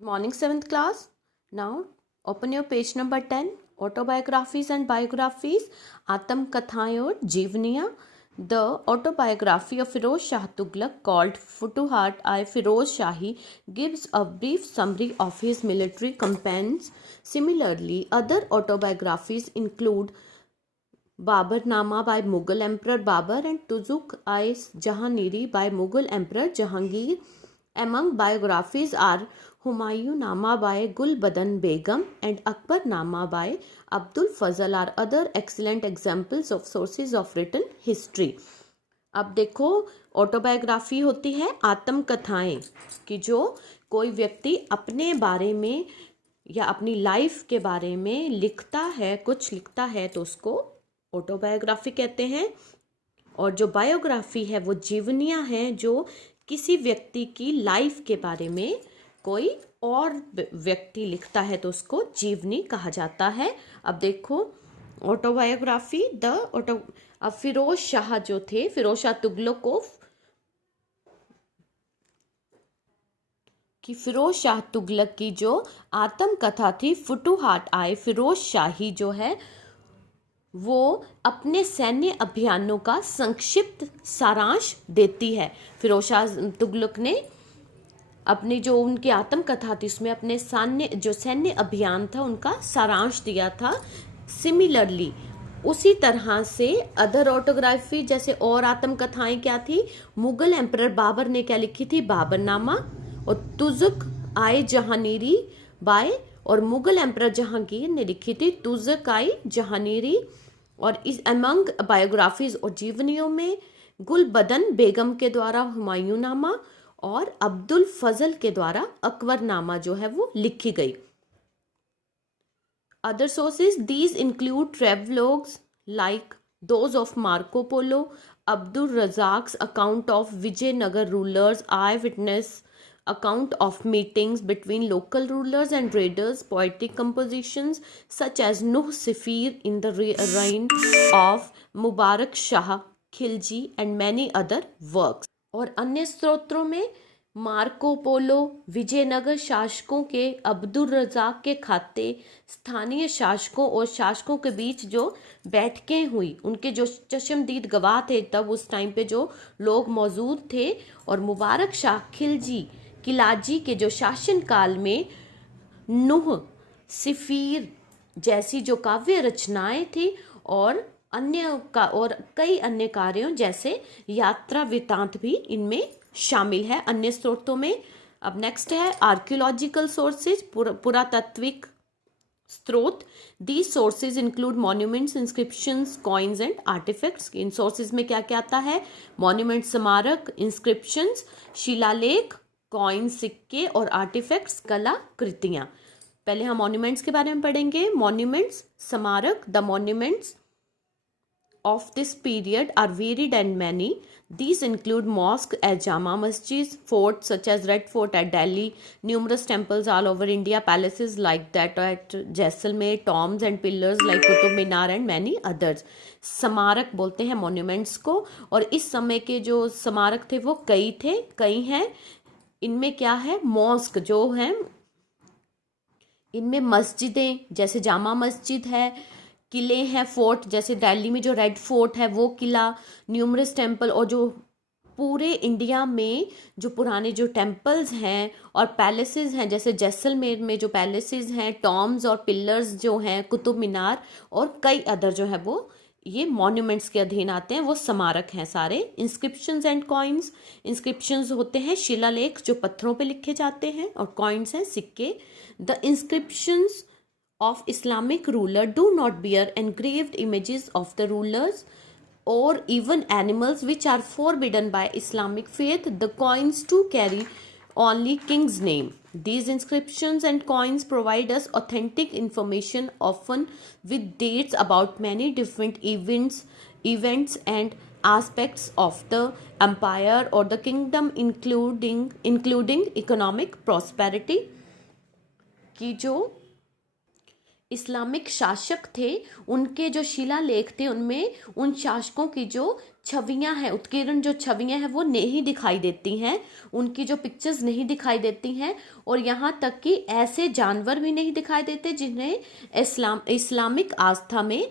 Morning, 7th class. Now, open your page number 10. Autobiographies and biographies. आत्म कथाएं और जीवनियाँ. The autobiography of Firoz Shah Tughlaq, called Futuhat-i Firoz Shahi, gives a brief summary of his military campaigns. Similarly, other autobiographies include Baburnama by Mughal Emperor Babur and Tuzuk-i Jahaniri by Mughal Emperor Jahangir. Among biographies are Humayun-nama by Gulbadan Begum and Akbar-nama by Abdul Fazl are other excellent examples of sources of written history. अब देखो, autobiography होती है आत्मकथाएं कि जो कोई व्यक्ति अपने बारे में या अपनी लाइफ के बारे में लिखता है, कुछ लिखता है, तो उसको ऑटोबायोग्राफी कहते हैं। और जो बायोग्राफी है वो जीवनियाँ हैं, जो किसी व्यक्ति की लाइफ के बारे में कोई और व्यक्ति लिखता है तो उसको जीवनी कहा जाता है। अब देखो, ऑटोबायोग्राफी अब फिरोज शाह जो थे, फिरोज शाह तुगलक को कि फिरोज शाह तुगलक की जो आत्मकथा थी फुटुहाट-आई फिरोज शाही जो है वो अपने सैन्य अभियानों का संक्षिप्त सारांश देती है। फिरोज शाह तुगलक ने अपनी जो उनकी आत्मकथा थी उसमें अपने सैन्य अभियान था उनका सारांश दिया था। सिमिलरली उसी तरह से अदर ऑटोग्राफी जैसे और आत्मकथाएं क्या थी, मुगल एम्परर बाबर ने क्या लिखी थी, बाबरनामा, और तुजुक-आई जहांगीरी बाय और मुगल एम्परर जहांगीर ने लिखी थी तुजुक-आई जहांगीरी। और इस अमंग बायोग्राफीज और जीवनियों में गुलबदन बेगम के द्वारा हुमायूंनामा और अब्दुल फजल के द्वारा अकबरनामा जो है वो लिखी गई। Other sources, these include travelogues like those of Marco Polo, Abdul Razak's account of Vijayanagar rulers, eyewitness account of meetings between local rulers and raiders, poetic compositions such as Nuh Sifir in the reign of Mubarak Shah Khilji and many other works. और अन्य स्रोतों में Marco Polo, Vijayanagar शासकों के अब्दुल रज़ाक के खाते, स्थानीय शासकों और शासकों के बीच जो बैठकें हुई, उनके जो चश्मदीद गवाह थे तब उस टाइम पे जो लोग मौजूद थे, और मुबारक शाह किलाजी के जो शासन काल में नुह सिफीर जैसी जो काव्य रचनाएं थी और कई अन्य कार्यों जैसे यात्रा वृत्तांत भी इनमें शामिल है अन्य स्रोतों में। अब नेक्स्ट है आर्कियोलॉजिकल सोर्सेज, पुरातात्विक स्रोत। These sources include monuments, inscriptions, coins and artefacts. इन सोर्सेज में क्या क्या आता है, मॉन्यूमेंट स्मारक, इंस्क्रिप्शंस, शिलालेख, कॉइन सिक्के और आर्टिफैक्ट्स कलाकृतियाँ। पहले हम मॉन्यूमेंट्स के बारे में पढ़ेंगे। मॉन्यूमेंट्स, स्मारक, the monuments of this period are varied and many. These include mosques as Jama Masjid, forts such as Red Fort at Delhi, numerous temples all over India, palaces like that at Jaisalmer, tombs and pillars like Qutub Minar and many others. स्मारक बोलते हैं monuments को, और इस समय के जो स्मारक थे वो कई हैं। इनमें क्या है, मॉस्क जो हैं, इनमें मस्जिदें जैसे जामा मस्जिद है, किले हैं, फोर्ट जैसे दिल्ली में जो रेड फोर्ट है वो किला, न्यूमरस टेम्पल, और जो पूरे इंडिया में जो पुराने जो टेम्पल्स हैं और पैलेसेस हैं जैसे जैसलमेर में जो पैलेसेस हैं, टॉम्स और पिलर्स जो हैं, कुतुब मीनार और कई अदर जो है वो ये मॉन्यूमेंट्स के अधीन आते हैं, वो स्मारक हैं सारे। इंस्क्रिप्शंस एंड कॉइन्स, इंस्क्रिप्शंस होते हैं शिलालेख जो पत्थरों पे लिखे जाते हैं, और कॉइन्स हैं सिक्के। The inscriptions of Islamic ruler do not bear engraved images of the rulers or even animals which are forbidden by Islamic faith. The coins too carry only king's name. These inscriptions and coins provide us authentic information, often with dates about many different events and aspects of the empire or the kingdom, including economic prosperity. कि जो Islamic शासक थे उनके जो शिलालेख थे उनमें उन शासकों की जो छवियां हैं, उत्कीर्ण जो छवियां हैं वो नहीं दिखाई देती हैं, उनकी जो पिक्चर्स नहीं दिखाई देती हैं। और यहाँ तक कि ऐसे जानवर भी नहीं दिखाई देते जिन्हें इस्लामिक आस्था में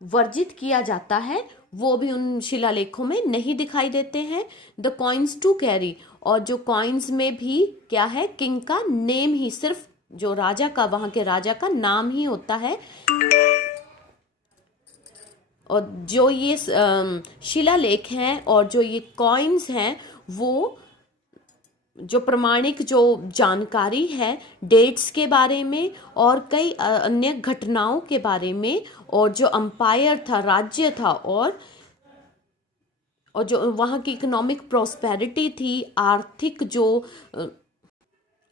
वर्जित किया जाता है, वो भी उन शिलालेखों में नहीं दिखाई देते हैं। द कॉइन्स टू कैरी, और जो कॉइन्स में भी क्या है, किंग का नेम ही, सिर्फ जो राजा का, वहां के राजा का नाम ही होता है। और जो ये शिलालेख हैं और जो ये कॉइन्स हैं, वो जो प्रमाणिक जो जानकारी है डेट्स के बारे में और कई अन्य घटनाओं के बारे में, और जो अंपायर था, राज्य था, और जो वहाँ की इकोनॉमिक प्रॉस्पेरिटी थी,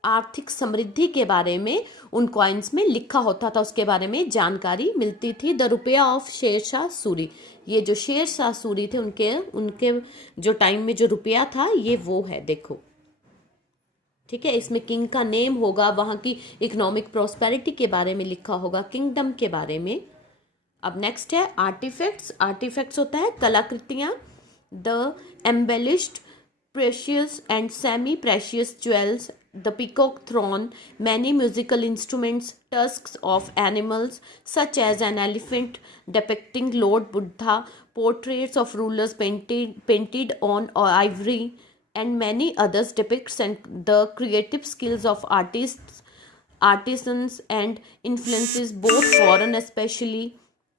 आर्थिक समृद्धि के बारे में उन कॉइन्स में लिखा होता था, उसके बारे में जानकारी मिलती थी। द रुपया ऑफ शेरशाह सूरी, ये जो शेरशाह सूरी थे उनके जो टाइम में जो रुपया था, ये वो है, देखो, ठीक है। इसमें किंग का नेम होगा, वहाँ की इकोनॉमिक प्रॉस्पेरिटी के बारे में लिखा होगा, किंगडम के बारे में। अब नेक्स्ट है आर्टिफैक्ट्स। आर्टिफैक्ट्स होता है कलाकृतियाँ। The embellished precious and semi-precious jewels, the peacock throne, many musical instruments, tusks of animals such as an elephant depicting Lord Buddha, portraits of rulers painted on ivory, and many others depicts the creative skills of artisans and influences both foreign, especially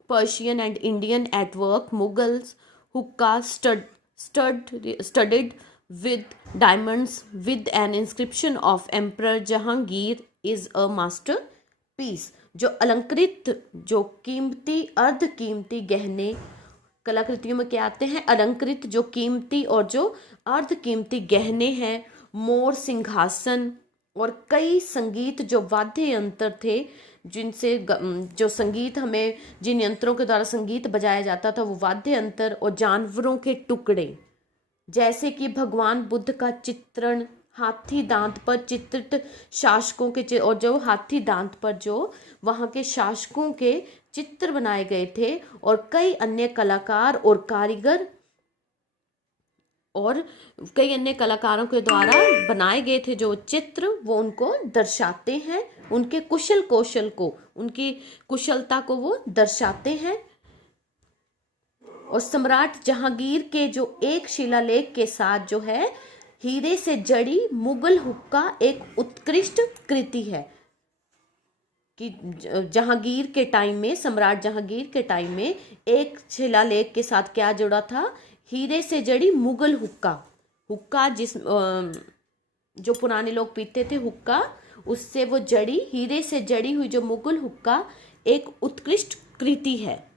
Persian and Indian at work. Mughals hookah studded with diamonds with an inscription of Emperor Jahangir is a masterpiece। जो अलंकृत, जो कीमती, अर्ध कीमती गहने कलाकृतियों में क्या आते हैं, अलंकृत जो कीमती और जो अर्ध कीमती गहने हैं, मोर, सिंहासन और कई संगीत जो वाद्य यंत्र थे, जिनसे जो संगीत हमें, जिन यंत्रों के द्वारा संगीत बजाया जाता था, वो वाद्य यंत्र, और जानवरों के टुकड़े, जैसे कि भगवान बुद्ध का चित्रण हाथी दांत पर चित्रित शासकों के और जो हाथी दांत पर जो वहाँ के शासकों के चित्र बनाए गए थे, और कई अन्य कलाकार और कारीगर और कई अन्य कलाकारों के द्वारा बनाए गए थे जो चित्र, वो उनको दर्शाते हैं, उनके कुशल कौशल को, उनकी कुशलता को वो दर्शाते हैं। और सम्राट जहांगीर के जो एक शिलालेख के साथ जो है हीरे से जड़ी मुगल हुक्का एक उत्कृष्ट कृति है, कि जहांगीर के टाइम में, सम्राट जहांगीर के टाइम में एक शिलालेख के साथ क्या जुड़ा था, हीरे से जड़ी मुगल हुक्का जो पुराने लोग पीते थे हुक्का, उससे वो जड़ी, हीरे से जड़ी हुई जो मुगल हुक्का एक उत्कृष्ट कृति है।